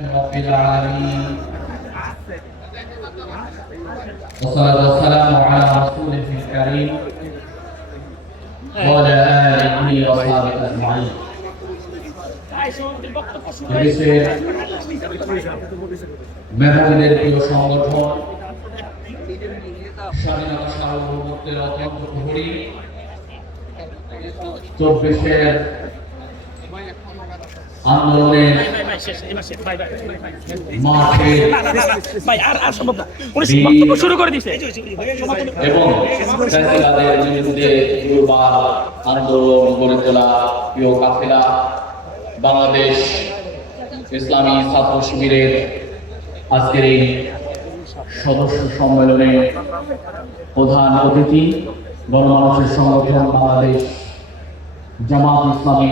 رب العالمين والصلاة والسلام على رسوله الكريم وعلى آله وصحبه أجمعين দেশের মেধাবীদের প্রিয় সংগঠন স্বাধীনতা সার্বভৌমত্বের অত্যন্ত প্রহরী চব্বিশের আন্দোলনের মাঠে ভাই আর আর সম্ভব না। উনি বক্তব্য শুরু করে দিছে এবং ফ্যাসিবাদের বিরুদ্ধে দুর্বার আন্দোলন গড়ে তোলা প্রিয় কাফেলা বাংলাদেশ ইসলামী ছাত্র শিবিরের আজকের এই সদস্য সম্মেলনে প্রধান অতিথি গণমানুষের সংগঠন বাংলাদেশ জামাত ইসলামী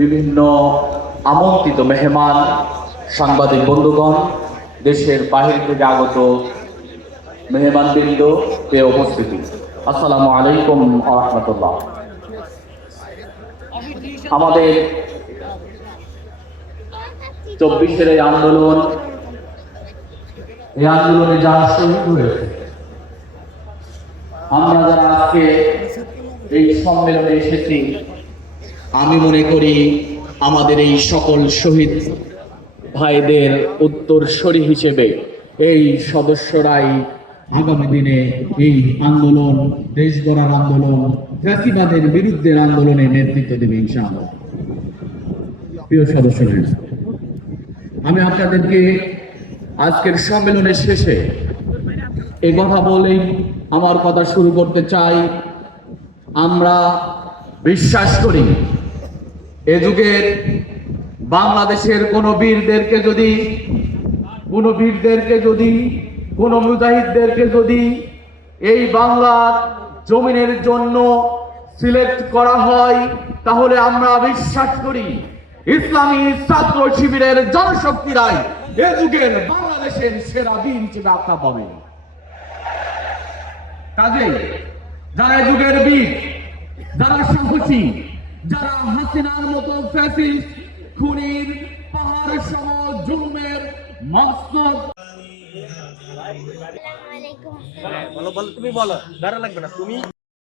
বিভিন্ন আমন্ত্রিত মেহমান, সাংবাদিক বন্ধুগণ, দেশের বাহির থেকে আগত মেহমানবৃন্দ পেয়ে উপস্থিতি। আসসালামু আলাইকুম রহমতুল্লাহ। আমাদের চব্বিশের এই আন্দোলন, এই আন্দোলনে যারা শহীদ হয়েছে, আমরা যারা আজকে এই সম্মেলনে এসেছি আমি মনে করি আমাদের এই সকল শহীদ ভাইদের উত্তরসূরি হিসেবে এই সদস্যরাই আগামী দিনে এই আন্দোলন, দেশ গড়ার আন্দোলন ফ্যাসিবাদের বিরুদ্ধে আন্দোলনে নেতৃত্ব দেবে ইনশাআল্লাহ। প্রিয় সদস্য আমি আপনাদেরকে আজকের সম্মেলনের শেষে এই কথা বলেই আমার কথা শুরু করতে চাই। আমরা বিশ্বাস করি এ যুগের বাংলাদেশের কোন বীরদেরকে যদি, কোন বীরদেরকে যদি, কোন মুজাহিদদেরকে যদি এই বাংলার জমিনের জন্য সিলেক্ট করা হয়, তাহলে আমরা বিশ্বাস করি ইসলামী ছাত্র শিবিরের জনশক্তিরাই এ যুগের বাংলাদেশের সেরা বীর হিসেবে আখ্যা পাবেন কাজেই যারা যুগের বীর, যারা সাহসী যারা হাসিনার মতো ফ্যাসিস্ট খুনির পাহাড় সম জুলুমের মস্তক বলো বলো তুমি বলো দাঁড়া লাগবে না তুমি